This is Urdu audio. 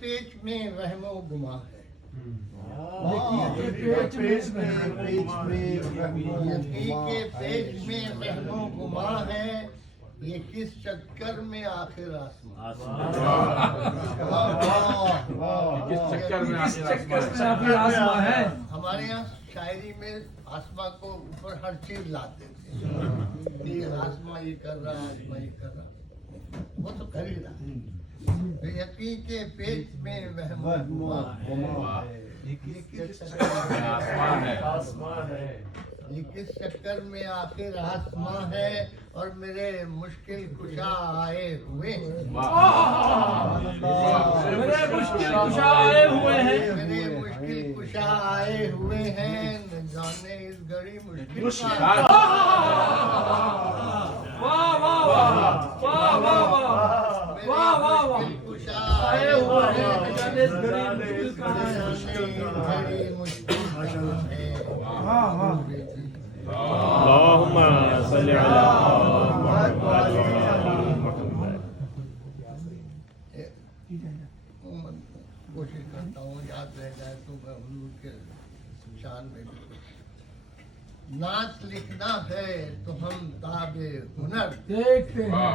پیچ میں وہم و گما ہے، پیچ میں یقین کے پیچ میں وہم و گما ہے، یہ کس چکر میں آخر آسمان، کس چکر میں آسمان ہے۔ ہمارے یہاں شاعری میں آسما کو اوپر ہر چیز لاتے تھے کہ آسما یہ کر رہا ہے، آسما یہ کر رہا ہے، وہ تو کر ہی رہا ہے۔ یقین کے پیچ میں وہم و گما ہے، یہ کس چکر میں آخر آسمان ہے، اور میرے مشکل کشا آئے ہوئے ہیں، میرے مشکل کشا آئے ہوئے ہیں، میرے مشکل کشا آئے ہوئے ہیں، نہ جانے اس گھڑی مشکل واہ واہ واہ واہ واہ واہ واہ واہ کشا آئے ہوئے ہیں، نہ جانے اس گھڑی مشکل کہاں ہے۔ اللهم صل على محمد وعلى محمد۔ کوشش کرتا ہوں یاد رہ جائے تو میں حضور کے شان میں بھی نعت لکھنا ہے تو ہم تابع ہنر دیکھتے ہیں۔